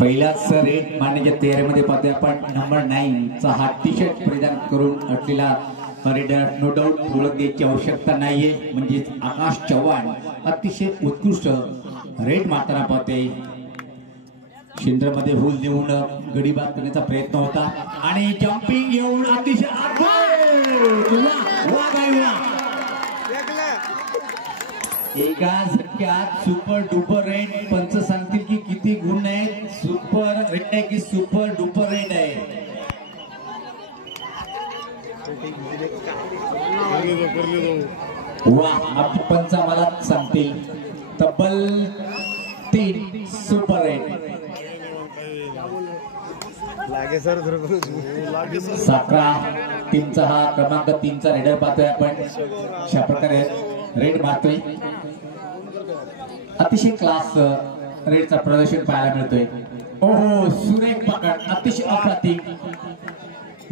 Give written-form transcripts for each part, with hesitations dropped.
पहिलाच रेड मान्याच्या तयारीमध्ये पाहतोय आपण नंबर 9 चा हा टी शर्ट परिधान करून असलेला रेडर नो डाऊट ओळख द्यायची आवश्यकता नाहीये म्हणजे आकाश चव्हाण अतिशय उत्कृष्ट रेड मारताना पाहतोय शिंदर मध्ये होल देऊन गडी बाद करण्याचा प्रयत्न होता आणि जम्पिंग येऊन अतिशय एका झटक्यात सुपर डुपर रेड पंच सांगतील की किती गुण आहेत सुपर रेड आहे की सुपर डुपर रेड आहे वा पंच मला सांगतील तब्बल 3 सुपर रेड साखरा टीमचा हा क्रमांक 3 चा रेडर पाहतोय आपण अशा प्रकारे रेड मारतोय अतिशय क्लास रेडचा प्रदर्शन पाहायला मिळतोय ओहो सुरेख पकड अतिशय अप्रतिम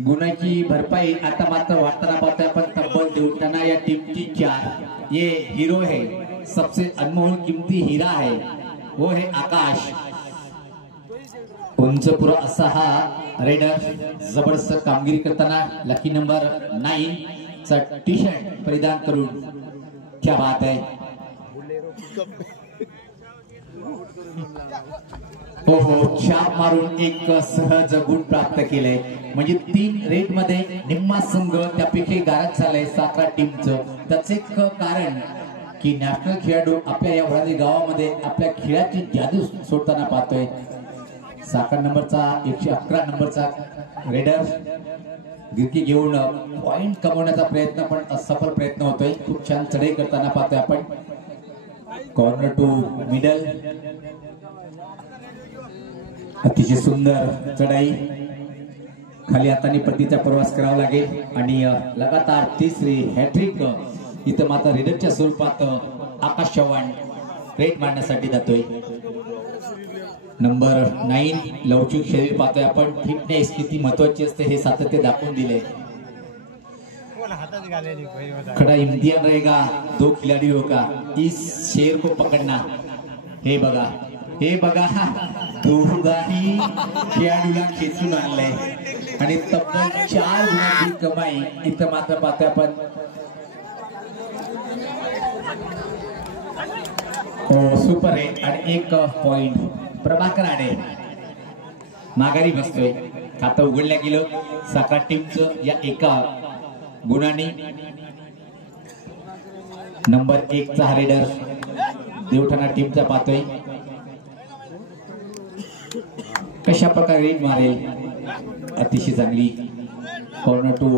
गुणाची भरपाई आता मात्र वाटताना पाहतोय आपण तब्बल देवताना या टीमची 4 ये हीरो है सबसे अनमोल किमती हीरा है वो है आकाश उंच पुरा असा हा रेडर जबरदस्त कामगिरी करताना लकी नंबर 9 चा टी शर्ट परिधान करून क्या बात है हो छाप मारून एक सहज गुण प्राप्त केले म्हणजे 3 रेड मध्ये निम्मा संघ त्यापैकी गारद झालाय साखरा टीमचं त्याचे कारण की नॅशनल खेळाडू आपल्या या वडाली गावामध्ये आपल्या खेळाची जादू सोडताना पाहतोय साखर नंबरचा 111 नंबरचा रेडर गिरकी घेऊन पॉइंट कमवण्याचा प्रयत्न पण असफल प्रयत्न होतोय खूप छान चढाई करताना पाहतोय आपण कॉर्नर टू मिडल अतिशय सुंदर चढाई खाली हाताने पट्टीचा प्रवास करावा लागेल आणि लगातार तिसरी हॅट्रिक इथं मात्र रेडरच्या स्वरूपात आकाश चव्हाण रेड मारण्यासाठी जातोय नंबर 9 लवचिक शरीर पाहतोय आपण फिटनेस किती महत्वाची असते हे सातत्य दाखवून दिले खड़ा इम्तिहान रहेगा 2 खिलाड़ी होगा इस शेर को पकड़ना हे बघा दोघाही खेळाडूला खेचून आणलंय आणि तब्बल 4 गुणांची कमाई इथं मात्र पाहतोय आपण सुपर आहे आणि 1 पॉइंट प्रभाकर आडे माघारी बसतोय खातं उघडल्या गेलं साखरा टीमचं या एका गुणाने नंबर 1 चा रेडर देवठाणा टीमचा पाहतोय कशा प्रकारे रेड मारेल अतिशय चांगली corner to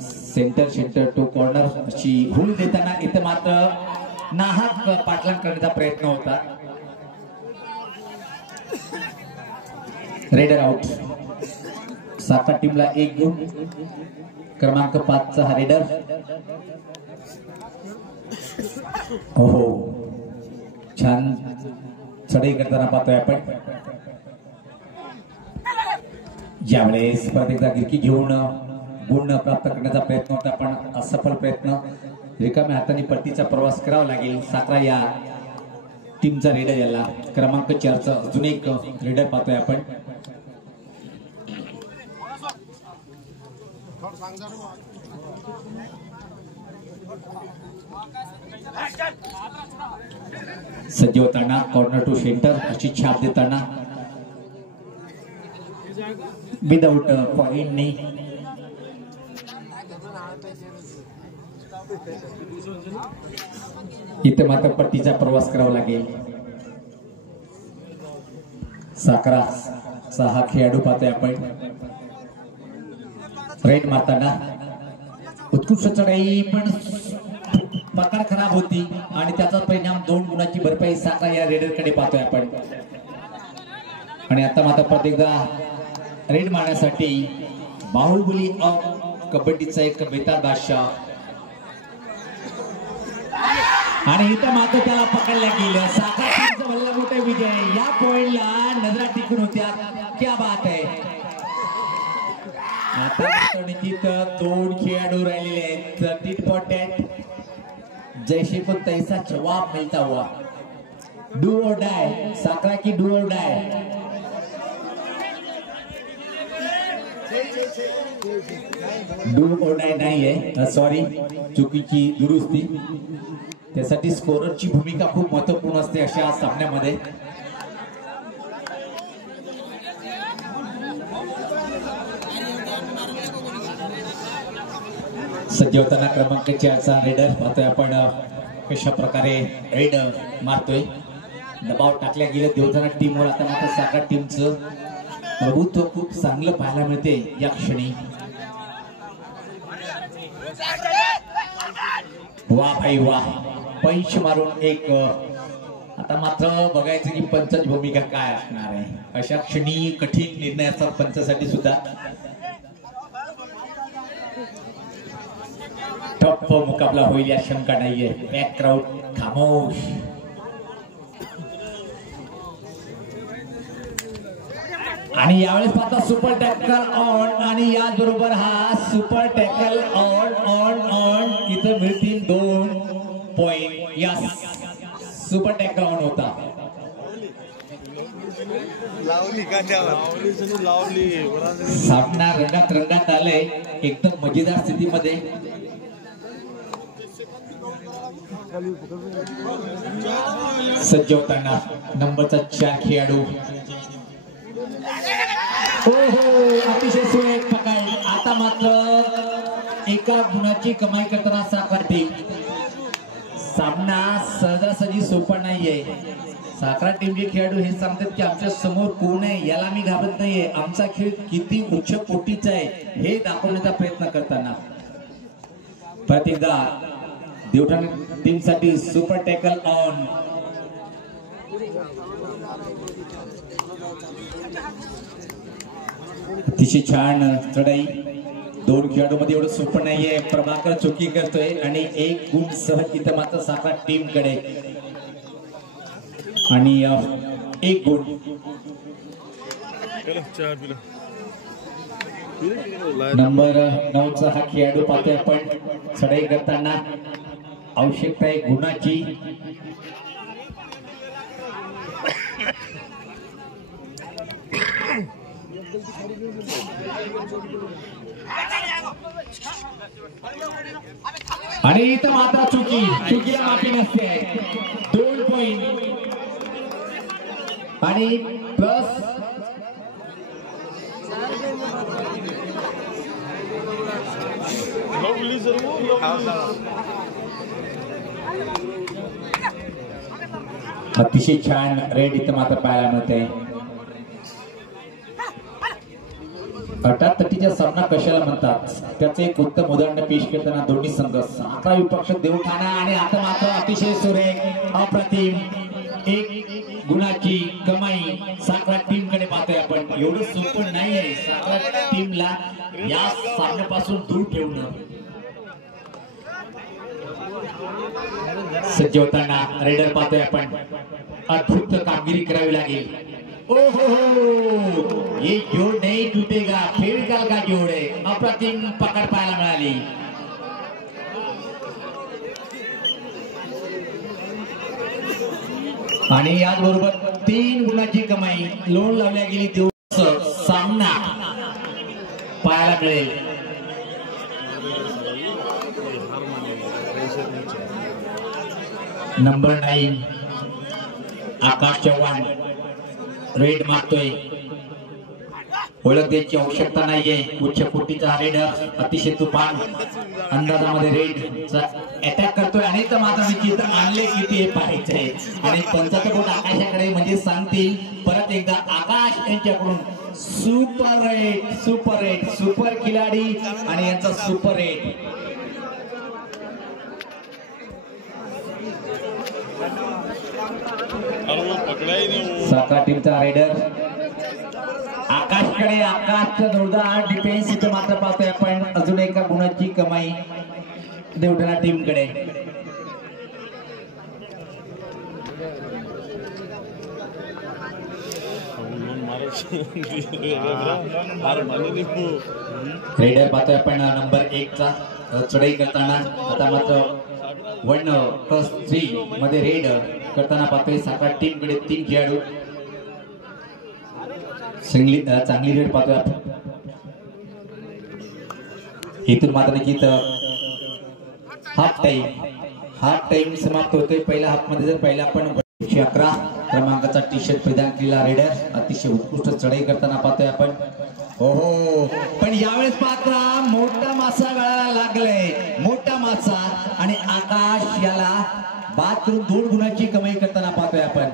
centre to corner अशी हुल देताना इथं मात्र नाहक पाठलाग करण्याचा प्रयत्न होता रेडर आउट साखरा टीमला 1 गुण क्रमांक 5 चा हा रेडर हो छान चढाई करताना पाहतोय आपण ज्यावेळेस परत एकदा गिरकी घेऊन गुण प्राप्त करण्याचा प्रयत्न होता पण असफल प्रयत्न रिकाम्या हाताने पट्टीचा प्रवास करावा लागेल साखरा या टीमचा रेडर याला क्रमांक 4 चा अजून एक रेडर पाहतोय आपण सज्ज होताना कॉर्नर टू सेंटर अशी छाप देताना विदाउट पॉइंटने इथे मात्र पट्टीचा प्रवास करावा लागेल साखरा हा खेळाडू पाहतोय आपण रेड मारताना उत्कृष्ट चढाई पण पकड खराब होती आणि त्याचा परिणाम 2 गुणाची भरपाई साखरा या रेडर कडे पाहतोय आपण आणि आता मात्र परत एकदा रेड मारण्यासाठी बाहुबली कबड्डीचा एक बेताल बादशाह आणि इथं मात्र त्याला पकडल्या गेलं साखरा भल्ला मोठा विजय या पॉइंटला नजरा टिकून होत्या क्या बात आहे आता 2 खेळाडू राहिलेले आहेत इम्पॉर्टंट जैसे को तैसा जवाब मिलता हुआ डू और डाई साखरा की डू और डाई डू और डाय नाहीये, सॉरी चुकीची दुरुस्ती. त्यासाठी स्कोररची भूमिका खूप महत्त्वपूर्ण असते अशा सामन्यामध्ये. सज्ज होताना क्रमांक 4चा रेडर पाहतोय आपण कशा प्रकारे रेड मारतोय. दबाव टाकल्या गेले देवताना टीमवर. आता मात्र साखरा टीमचं प्रभुत्व खूप चांगलं पाहायला मिळते या क्षणी. वा भाई वा, पंच मारून एक. आता मात्र बघायचं की पंचाची भूमिका काय असणार आहे. अशा क्षणी कठीण निर्णय असतात पंचासाठी सुद्धा. टप्प मुकाबला होईल या शंका नाहीये. बॅक क्राऊड खामोश. आणि यावेळेस पाहता सुपर टॅकल ऑन. आणि याचबरोबर हा super tackle on on on. इथं मिळतील 2 पॉइंट. या सुपर टॅकल ऑन होता. सामना रंगात रंगात आलाय एकदम मजेदार स्थितीमध्ये. सज्ज होताना नंबरचा 4 खेळाडू. हो अतिशय सुरेख पकड. आता मात्र एका गुणाची कमाई करताना साखर टीम. सामना सहजासहजी सोपा नाहीये. साखरा टीमचे खेळाडू हे सांगतात की आमच्या समोर कोण आहे याला मी घाबरत नाहीये. आमचा खेळ किती उच्च कोटीचा आहे हे दाखवण्याचा प्रयत्न करताना. परत एकदा देवठाण टीम साठी सुपर टॅकल ऑन. अतिशय छान चढाई. 2 खेळाडू मध्ये एवढं सोपं नाहीये. प्रभाकर चुकी करतोय आणि 1 गुण सहज इथं मात्र साखरा टीम कडे. आणि 1 गुण. नंबर 9चा हा खेळाडू पाहतोय आपण चढाई करताना. आवश्यकता आहे गुणाची. आणि इथं मात्र चुकीला माफी नसते. 2 पॉइंट. आणि प्लस अतिशय छान रेड इथं मात्र पाहायला मिळते. अटातटीचा सामना कशाला म्हणतात त्याचे एक उत्तम उदाहरण पेश करताना दोन्ही संघ. साखरा विपक्ष देवठाणा. आणि आता मात्र अतिशय सुरेख अप्रतिम 1 गुणाची कमाई साखरा टीम कडे पाहतोय आपण. एवढं सोपं नाहीये साखरा टीमला या सामन्यापासून दूर ठेवणं. सज्ज होताना रेडर पाहतोय आपण. अद्भुत कामगिरी करावी लागेल. ओहो ये जोड नहीं टूटेगा. फेविकॉल का जोड है. अप्रतिम पकड पाहायला मिळाली. आणि याचबरोबर 3 गुणाची कमाई लोन लावल्या गेली. तो सामना पाहायला मिळेल. नंबर 9 आकाश चव्हाण रेड मारतोय. ओळख द्यायची आवश्यकता नाहीये. उच्च कोटीचा रेडर अतिशय तुफान अंदाजामध्ये रेड अटॅक करतोय. आणि तर मात्र चित्र आणले किती हे पाहायचंय. आणि पंचाचं बोट आकाशाकडे म्हणजे सांगतील परत एकदा आकाश यांच्याकडून सुपर रेड सुपर खिलाडी आणि यांचा सुपर रेड. साखरा टीमचा रेडर आकाशकडे. आकाशचा जोरदार डिफेन्स इथं मात्र पाहतोय आपण. अजून एका गुणाची कमाई देवठाणा टीम कडे. रेडर पाहतोय आपण नंबर 1चा चढाई करताना. आता मात्र 1+3 मध्ये रेड करताना पाहतोय साखरा टीम कडे 3 खेळाडू. चांगली रेड पाहतोय आपण. इथून मात्र निश्चित हाफ टाइम समाप्त होतोय। पहिल्या हाफ मध्ये जर पहिला आपण 111 क्रमांकाचा टी शर्ट परिधान केलेला रेडर अतिशय उत्कृष्ट चढाई करताना पाहतोय आपण। हो पण यावेळेस मात्र मोठा मासा गळाला लागलाय, मोठा मासा, आणि आकाश याला बाद करून 2 गुणाची कमाई करताना पाहतोय आपण।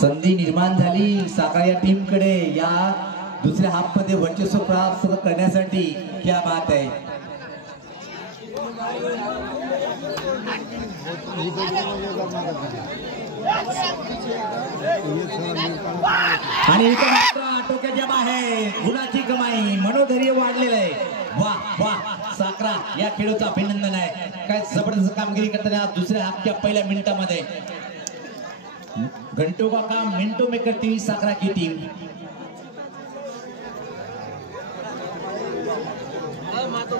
संधी निर्माण झाली साखर या टीम कडे या दुसऱ्या हाफ मध्ये वर्चस्व प्राप्त करण्यासाठी। क्या बात आहे। आणि इथं मात्र आटोक्याच्या बाहेर गुणाची कमाई, मनोधैर्य वाढलेलं आहे। वाह वाह साखरा या खेळाचं अभिनंदन आहे। काय जबरदस्त कामगिरी करताना दुसऱ्या हाफच्या पहिल्या मिनिटामध्ये घंटों का काम मिनटों में करती हुई साखरा की टीम।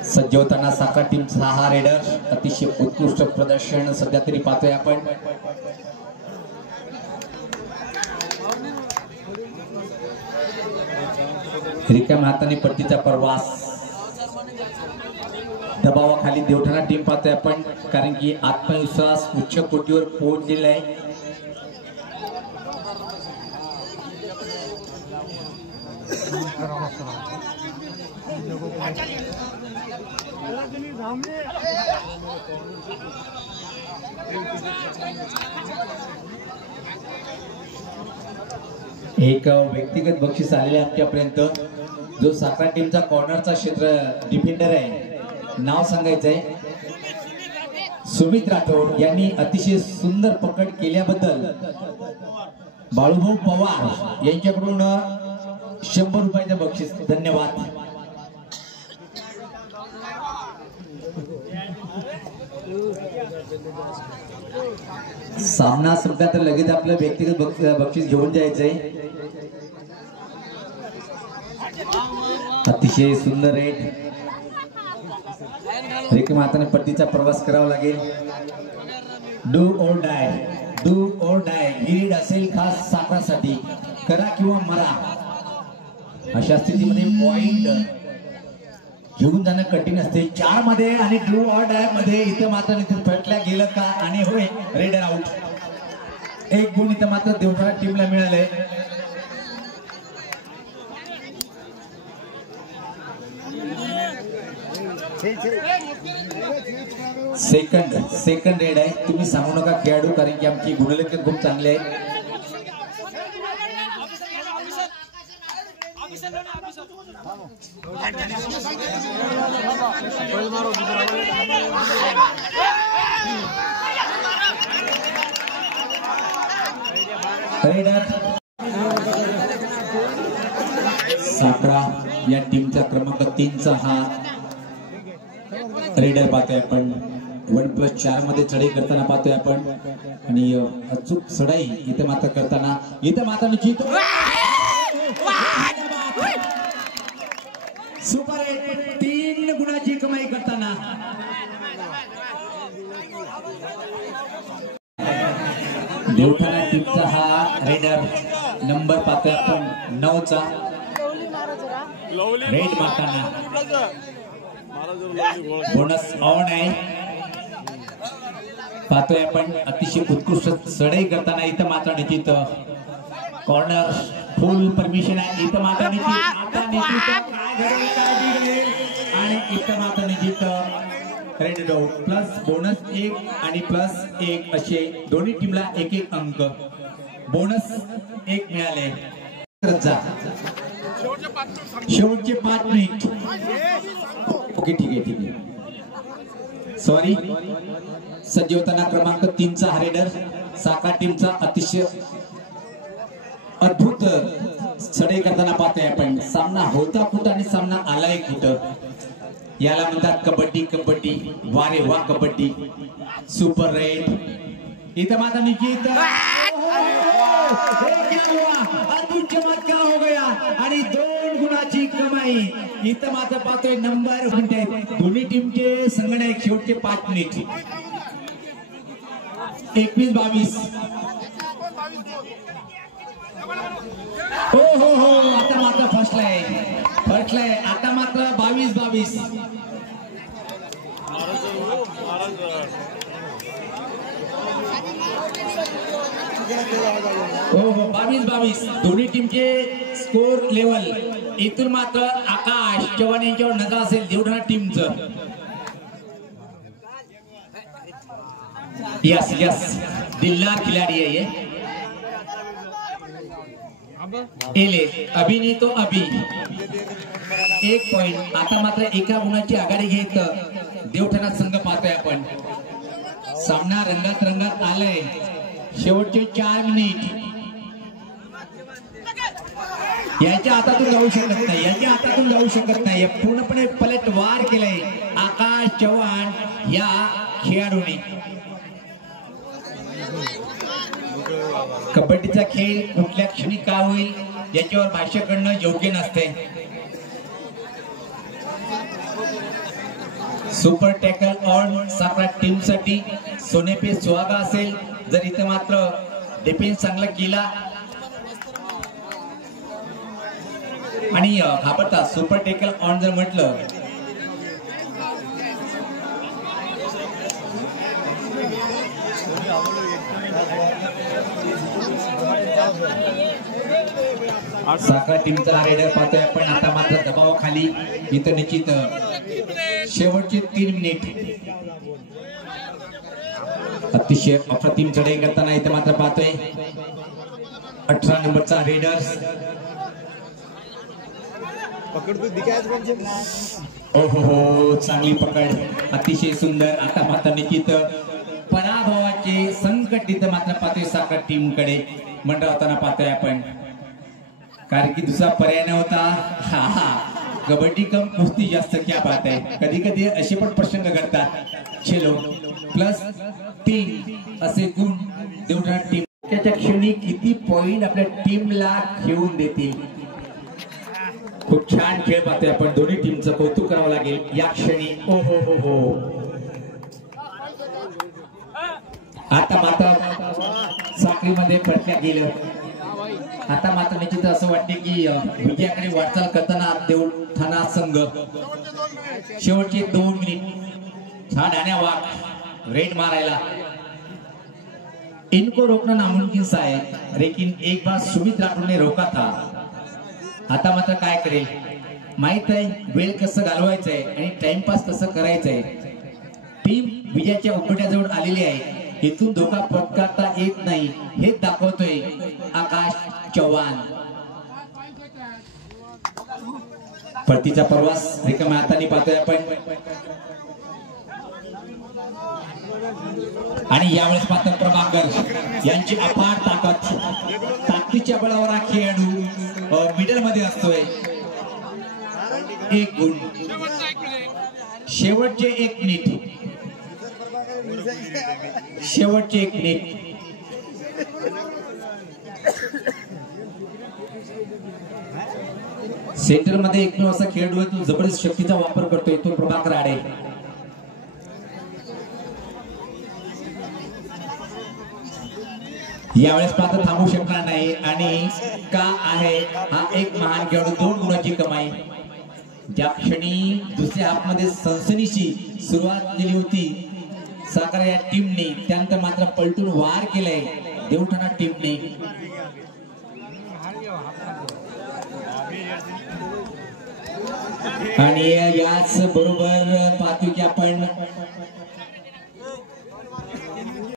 सज्ज होताना साखरा टीमचा हा रेडर अतिशय उत्कृष्ट प्रदर्शन सध्या तरी पाहतोय आपण। रिकाम्या हाताने पट्टीचा प्रवास दबावाखाली देवठाणा टीम पाहतोय आपण, कारण की आत्मविश्वास उच्च कोटीवर पोहोचलेला आहे। एक व्यक्तिगत बक्षीस आलेले आमच्यापर्यंत। जो साखरा टीमचा कॉर्नरचा क्षेत्र डिफेंडर आहे, नाव सांगायचंय सुमित राठोड यांनी अतिशय सुंदर पकड केल्याबद्दल बाळूभाऊ पवार यांच्याकडून 100 रुपयाचं बक्षीस। धन्यवाद। सामना संपला तर लगेच आपलं व्यक्तिगत बक्षीस घेऊन जायचंय। अतिशय सुंदर रेट रिकाम्या हाताने पट्टीचा प्रवास करावा लागेल। डू और डाय लीड असेल खास साखरासाठी, करा किंवा मरा अशा स्थितीमध्ये पॉइंट घेऊन जाणं कठीण असते। 4 मध्ये आणि डू और डाय मध्ये इथं मात्र फटल्या गेलं का, आणि होय रेडर आउट। 1 गुण इथं मात्र देवठाणा टीमला मिळाले। सेकंड रेड आहे। तुम्ही सांगू नका खेळाडू, कारण की आमची गुणलेखन खूप चांगले आहे। साखरा या टीमचा क्रमांक 3चा हा रेडर पाहतोय आपण। 1+4 मध्ये चढाई करताना पाहतोय आपण, आणि अचूक चढाई इथे मात्र करताना निश्चित सुपर 3 गुणाची कमाई करताना देवठाणा टीमचा हा रेडर नंबर पाहतोय आपण 9चा रेड मारताना बोनस ऑन आहे। पाहतोय आपण अतिशय उत्कृष्ट चढाई करताना इथं मात्र निश्चित कॉर्नर फुल परमिशन आहे। इथं मात्र निश्चित आणि इथं मात्र निश्चित रेड डो प्लस बोनस 1 आणि +1 असे दोन्ही टीमला 1-1 अंक, बोनस 1 मिळाले। शेवटचे 5 मिनिट। ओके ठीक आहे सॉरी। सज्ज होताना क्रमांक 3चा हा रेडर साखरा टीमचा अतिशय अद्भुत चढाई करताना पाहतोय आपण। सामना होता कुठं आणि सामना आलाय कुठं, याला म्हणतात कबड्डी। वारे वा कबड्डी सुपर रेड। इथं मात्र निश्चित अद्भुत चमत्कार हो गया आणि 2 गुणाची कमाई। इथं मात्र पाहतोय नंबर दोन्ही टीमचे संगणक। शेवटचे 5 मिनिट 21-22। हो आता मात्र फसलाय आता मात्र 22 22-22. हो 22-22 दोन्ही टीमचे स्कोर लेवल. इथून मात्र आकाश चव्हाण यांच्यावर नजर असेल देवठाणा टीमचं. यस यस दिल्ला खिलाडी आहे ये. अभिनी तो अभि 1 पॉइंट. आता मात्र एका गुणाची आघाडी घेत देवठाणा संघ पाहतोय आपण. सामना रंगात रंगात आलाय. शेवटचे 4 मिनिट. याच्या हातातून जाऊ शकत नाही, याच्या हातातून जाऊ शकत नाही. पूर्णपणे पलटवार केलाय आकाश चव्हाण या खेळाडूने. कबड्डीचा खेळ कुठल्या क्षणी का होईल याच्यावर भाष्य करणं योग्य नसते. सुपर टॅकल ऑन साखरा टीम साठी सोनेपे सुहागा असेल. जर इथे मात्र डिफेन्स चांगला केला आणि घाबरता सुपर टॅकल ऑन जर म्हटलं साखरा टीमचा रेडर पाहतोय आपण. आता मात्र दबावाखाली इथं निश्चित शेवटचे 3 मिनिट अतिशय अप्रतिम चढाई करताना इथे मात्र पाहतोय 18 नंबरचा रेडर. हो चांगली पकड, अतिशय सुंदर. आता मात्र निश्चित पराभवाचे संकट इथं मात्र पाहतोय साखरा टीम कडे मंडळावताना पाहतोय आपण. कारण की दुसरा पर्याय नव्हता. कबड्डी कम कुस्ती जास्त क्या बात आहे. कधी कधी असे पण प्रसंग घडतात. चलो +3 असे गुण देवठाणा टीम त्याच्या क्षणी किती पॉइंट आपल्या टीमला खेळून देतील. खूप छान खेळ पाहतोय आपण. दोन्ही टीमचं कौतुक करावं लागेल या क्षणी. ओ हो हो हो. आता मात्र साखरीमध्ये परतल्या गेलं. आता मात्र निश्चित असं वाटते की विजयाकडे वाटचाल करताना देवठाणा संघ. शेवटचे 2 मिनिट. छान आण्या वाघ रेड मारायला. इनको रोकना नामुमकिन सा है, लेकिन एक बार सुमित राठोड ने रोका था. आता मात्र काय करेल माहित आहे. वेळ कसं घालवायचंय आणि टाइमपास कसं करायचंय. टीम विजयाच्या उंबरठ्याजवळ आलेली आहे. इथून धोका पत्करता येत नाही हे दाखवतोय आकाश चव्हाण. परतीचा प्रवास रिकाम्या हाताने पाहतोय आपण. आणि यावेळेस मात्र प्रभाकर यांची अपार ताकद. ताकदीच्या बळावर हा खेळाडू मिडल मध्ये असतोय. 1 गुण. शेवटचे 1 मिनिट. शेवटचे 1 मिनिट. सेंटर मध्ये एकमेव असा खेळाडू आहे तो जबरदस्त शक्तीचा वापर करतोय तो प्रभाकर आडे. यावेळेस पात्र थांबू शकणार नाही. आणि का आहे हा एक महान खेळाडू. 2 गुणाची कमाई. ज्या क्षणी दुसऱ्या हाफ मध्ये सनसनीची सुरुवात केली होती साखरा या टीमने, त्यानंतर मात्र पलटून वार केलाय देवठाणा टीमने. आणि याच बरोबर पाहतो की आपण